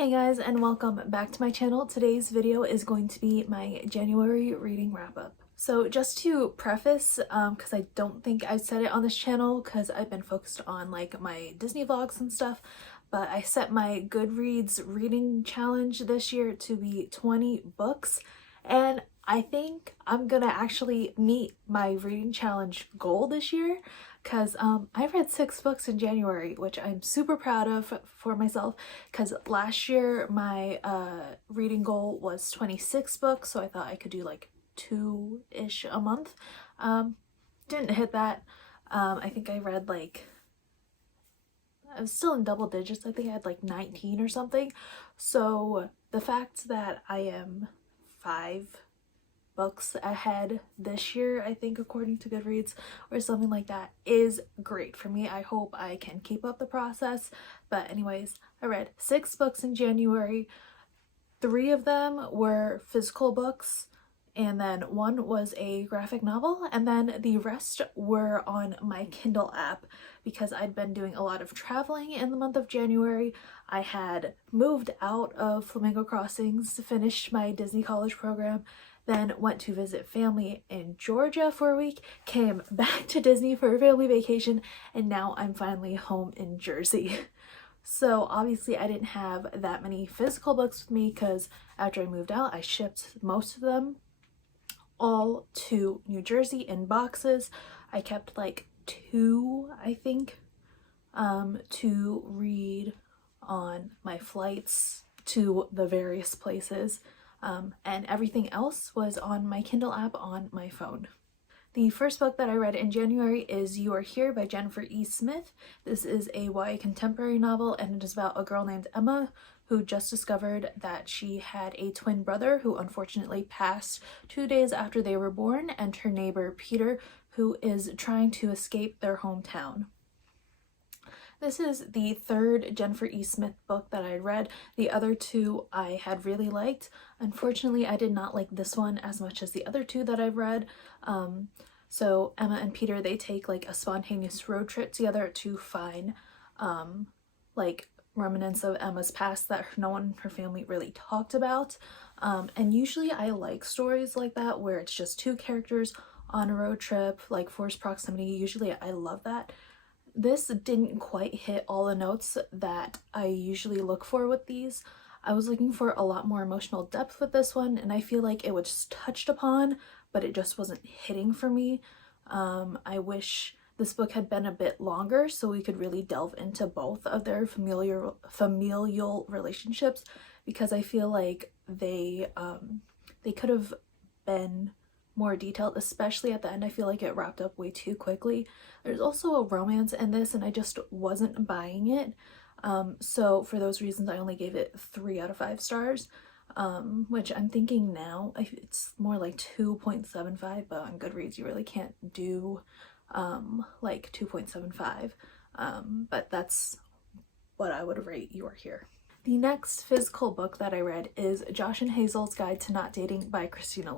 Hey guys, and welcome back to my channel. Today's video is going to be my January reading wrap-up. So just to preface, because I don't think I've said it on this channel because I've been focused on like my Disney vlogs and stuff, but I set my Goodreads reading challenge this year to be 20 books, and I think I'm gonna actually meet my reading challenge goal this year because I read 6 books in January, which I'm super proud of for myself because last year my reading goal was 26 books, so I thought I could do like 2-ish a month. Didn't hit that. I think I read like, I was still in double digits. I think I had like 19 or something. So the fact that I am 5 books ahead this year, I think, according to Goodreads or something like that, is great for me. I hope I can keep up the process. But anyways, I read 6 books in January. 3 of them were physical books, and then 1 was a graphic novel, and then the rest were on my Kindle app because I'd been doing a lot of traveling in the month of January. I had moved out of Flamingo Crossings, finished my Disney college program, then went to visit family in Georgia for a week, came back to Disney for a family vacation, and now I'm finally home in Jersey. So obviously I didn't have that many physical books with me because after I moved out, I shipped most of them all to New Jersey in boxes. I kept like 2, I think, to read on my flights to the various places. And everything else was on my Kindle app on my phone. The first book that I read in January is You Are Here by Jennifer E. Smith. This is a YA contemporary novel, and it is about a girl named Emma who just discovered that she had a twin brother who unfortunately passed 2 days after they were born, and her neighbor Peter, who is trying to escape their hometown. This is the 3rd Jennifer E. Smith book that I read. The other 2 I had really liked. Unfortunately, I did not like this one as much as the other 2 that I've read. So Emma and Peter, they take like a spontaneous road trip together to find like remnants of Emma's past that no one in her family really talked about. And usually I like stories like that where it's just 2 characters on a road trip, like forced proximity. Usually I love that. This didn't quite hit all the notes that I usually look for with these. I was looking for a lot more emotional depth with this one, and I feel like it was touched upon, but it just wasn't hitting for me. I wish this book had been a bit longer so we could really delve into both of their familial relationships, because I feel like they could have been more detailed, especially at the end. I feel like it wrapped up way too quickly. There's also a romance in this, and I just wasn't buying it. So for those reasons, I only gave it 3 out of 5 stars, which I'm thinking now it's more like 2.75, but on Goodreads you really can't do like 2.75, but that's what I would rate You Are Here. The next physical book that I read is Josh and Hazel's Guide to Not Dating by Christina.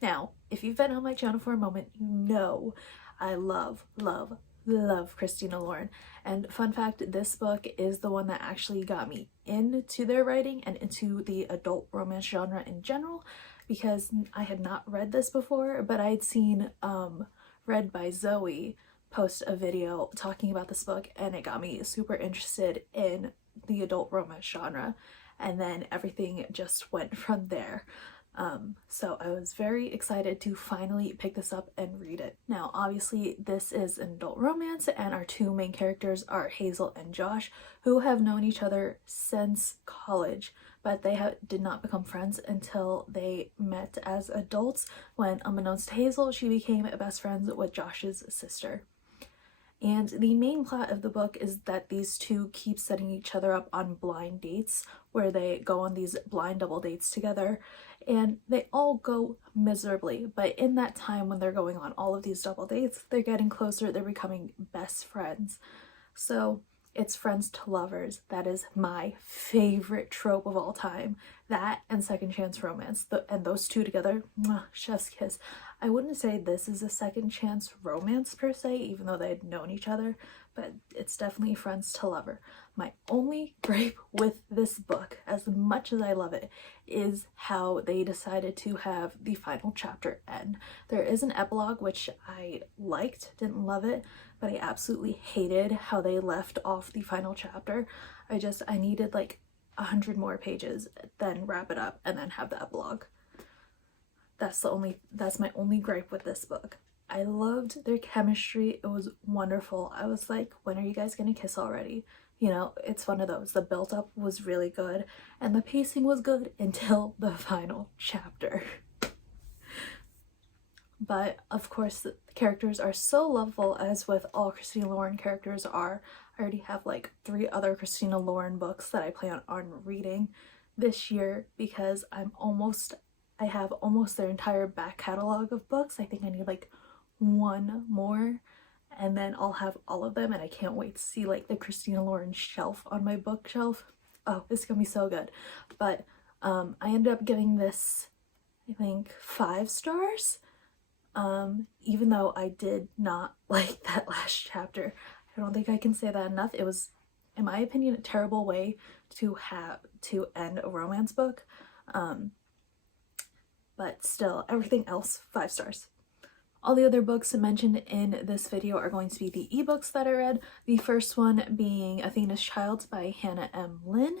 Now, if you've been on my channel for a moment, you know I love Christina. And fun fact, this book is the one that actually got me into their writing and into the adult romance genre in general, because I had not read this before, but I'd seen Read by Zoe post a video talking about this book, and it got me super interested in the adult romance genre, and then everything just went from there. So I was very excited to finally pick this up and read it. Now, obviously, this is an adult romance, and our 2 main characters are Hazel and Josh, who have known each other since college, but they did not become friends until they met as adults when, unbeknownst to Hazel, she became best friends with Josh's sister. And the main plot of the book is that these 2 keep setting each other up on blind dates, where they go on these blind double dates together, and they all go miserably. But in that time when they're going on all of these double dates, they're getting closer, they're becoming best friends. So it's friends to lovers. That is my favorite trope of all time. That and second chance romance, and those 2 together, mwah, chef's kiss. I wouldn't say this is a second chance romance per se, even though they had known each other, but it's definitely Friends to Lover. My only gripe with this book, as much as I love it, is how they decided to have the final chapter end. There is an epilogue, which I liked, didn't love it, but I absolutely hated how they left off the final chapter. I needed like 100 more pages, then wrap it up, and then have the epilogue. That's my only gripe with this book. I loved their chemistry. It was wonderful. I was like, when are you guys gonna kiss already? You know, it's one of those. The build-up was really good, and the pacing was good until the final chapter. But of course, the characters are so lovable, as with all Christina Lauren characters are. I already have like 3 other Christina Lauren books that I plan on reading this year, because I have almost their entire back catalog of books. I think I need like 1 more, and then I'll have all of them, and I can't wait to see like the Christina Lauren shelf on my bookshelf. Oh, it's gonna be so good. But I ended up giving this, I think, 5 stars. Even though I did not like that last chapter. I don't think I can say that enough. It was, in my opinion, a terrible way to end a romance book. But still, everything else, 5 stars. All the other books mentioned in this video are going to be the ebooks that I read. The first one being Athena's Child by Hannah M. Lynn.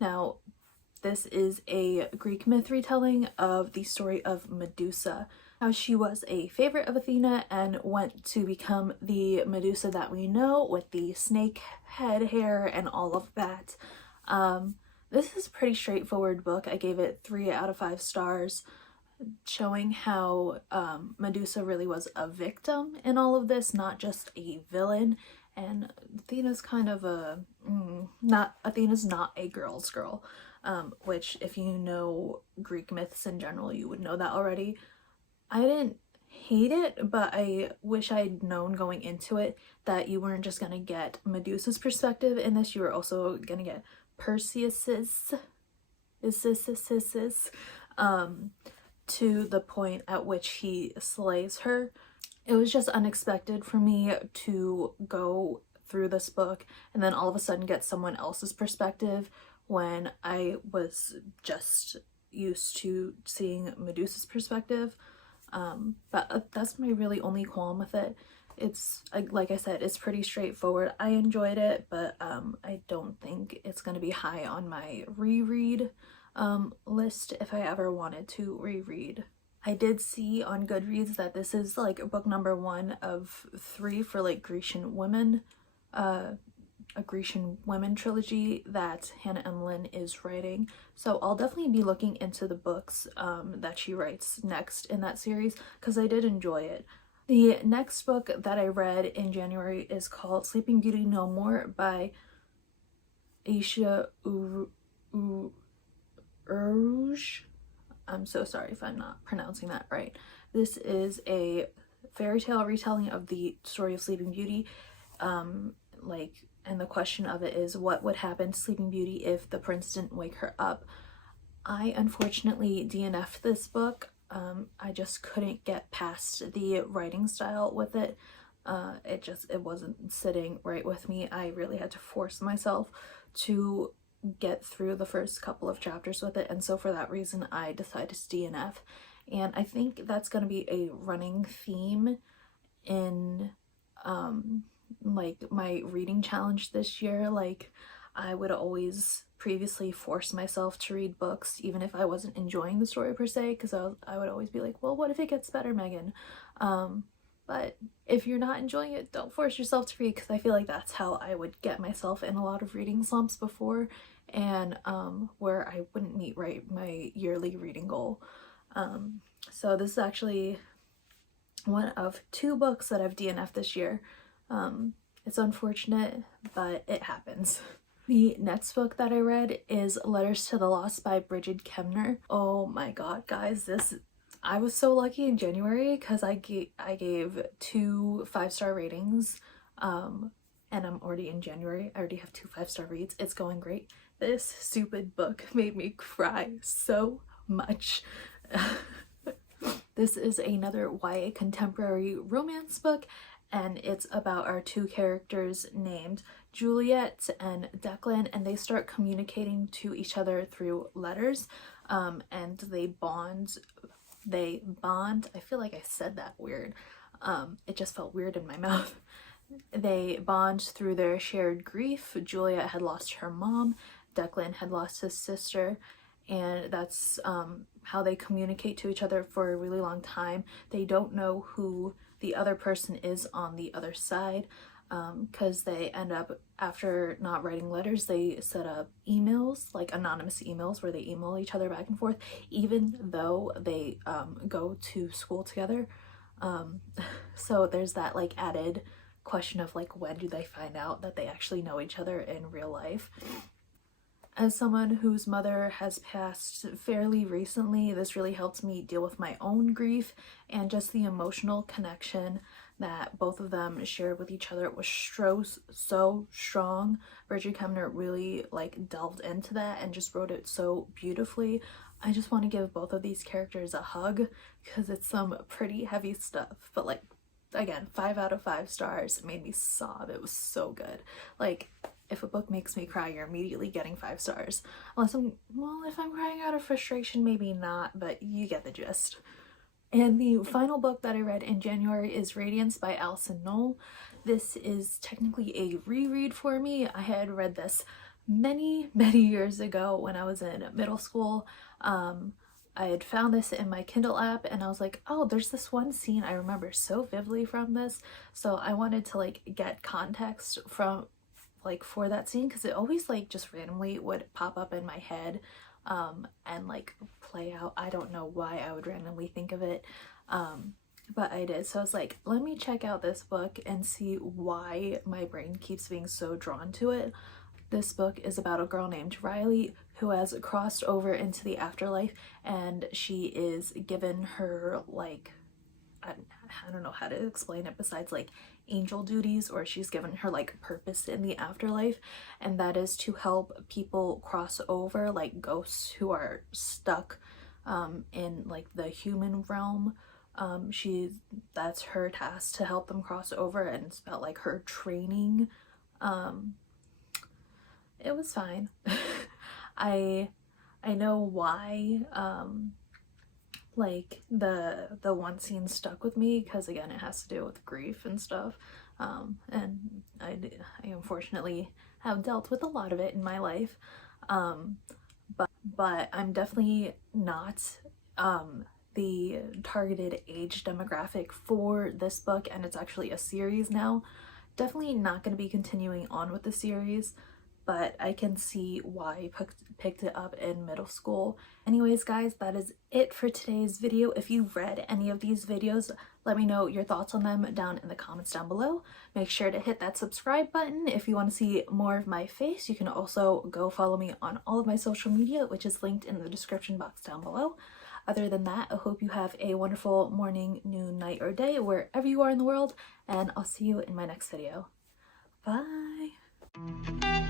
Now, this is a Greek myth retelling of the story of Medusa. How she was a favorite of Athena and went to become the Medusa that we know, with the snake head hair and all of that. This is a pretty straightforward book. I gave it 3 out of 5 stars, showing how Medusa really was a victim in all of this, not just a villain. And Athena's kind of Athena's not a girl's girl, which if you know Greek myths in general, you would know that already. I didn't hate it, but I wish I'd known going into it that you weren't just gonna get Medusa's perspective in this, you were also gonna get Perseus's to the point at which he slays her. It was just unexpected for me to go through this book and then all of a sudden get someone else's perspective when I was just used to seeing Medusa's perspective. But that's my really only qualm with it. It's like I said, it's pretty straightforward. I enjoyed it, but I don't think it's going to be high on my reread list if I ever wanted to reread. I did see on Goodreads that this is like book number 1 of 3 for like Grecian women, a Grecian women trilogy that Hannah M. Lynn is writing. So I'll definitely be looking into the books that she writes next in that series, because I did enjoy it. The next book that I read in January is called Sleeping Beauty No More by Aisha Urooj. I'm so sorry if I'm not pronouncing that right. This is a fairy tale retelling of the story of Sleeping Beauty. And the question of it is, what would happen to Sleeping Beauty if the prince didn't wake her up? I unfortunately DNF'd this book. I just couldn't get past the writing style with it. It wasn't sitting right with me. I really had to force myself to get through the first couple of chapters with it, and so for that reason I decided to DNF. And I think that's going to be a running theme in like my reading challenge this year. Like, I would always previously force myself to read books even if I wasn't enjoying the story per se, because I would always be like, well, what if it gets better, Megan? But if you're not enjoying it, don't force yourself to read, because I feel like that's how I would get myself in a lot of reading slumps before, and where I wouldn't meet my yearly reading goal. So this is actually one of 2 books that I've DNF'd this year. It's unfortunate, but it happens. The next book that I read is Letters to the Lost by Brigid Kemmerer. Oh my god, guys, I was so lucky in January because I gave 2 5-star ratings, and I'm already in January. I already have 2 5-star reads. It's going great. This stupid book made me cry so much. This is another YA contemporary romance book, and it's about our two characters named Juliet and Declan, and they start communicating to each other through letters, and they bond. I feel like I said that weird. It just felt weird in my mouth. They bond through their shared grief. Juliet had lost her mom, Declan had lost his sister, and that's how they communicate to each other for a really long time. They don't know who the other person is on the other side, because they end up, after not writing letters, they set up emails, like anonymous emails, where they email each other back and forth, even though they go to school together. So there's that like added question of like, when do they find out that they actually know each other in real life? As someone whose mother has passed fairly recently, this really helped me deal with my own grief, and just the emotional connection that both of them shared with each other was so strong. Brigid Kemmerer really like delved into that and just wrote it so beautifully. I just want to give both of these characters a hug because it's some pretty heavy stuff, but like, again, 5 out of 5 stars. It made me sob. It was so good. Like, if a book makes me cry, you're immediately getting 5 stars. Unless if I'm crying out of frustration, maybe not, but you get the gist. And the final book that I read in January is Radiance by Alyson Noel. This is technically a reread for me. I had read this many years ago when I was in middle school. I had found this in my Kindle app and I was like, oh, there's this one scene I remember so vividly from this. So I wanted to like get context from like for that scene, because it always like just randomly would pop up in my head and like play out. I don't know why I would randomly think of it, but I did. So I was like, let me check out this book and see why my brain keeps being so drawn to it. This book is about a girl named Riley who has crossed over into the afterlife, and she is given her like, I don't know how to explain it besides like angel duties, or she's given her like purpose in the afterlife, and that is to help people cross over, like ghosts who are stuck in like the human realm. That's her task, to help them cross over, and it's about like her training. It was fine. I know why like the one scene stuck with me, because again, it has to do with grief and stuff, and I unfortunately have dealt with a lot of it in my life, but I'm definitely not the targeted age demographic for this book, and it's actually a series now. Definitely not going to be continuing on with the series, but I can see why I picked it up in middle school. Anyways, guys, that is it for today's video. If you've read any of these videos, let me know your thoughts on them down in the comments down below. Make sure to hit that subscribe button if you want to see more of my face. You can also go follow me on all of my social media, which is linked in the description box down below. Other than that, I hope you have a wonderful morning, noon, night, or day, wherever you are in the world, and I'll see you in my next video. Bye!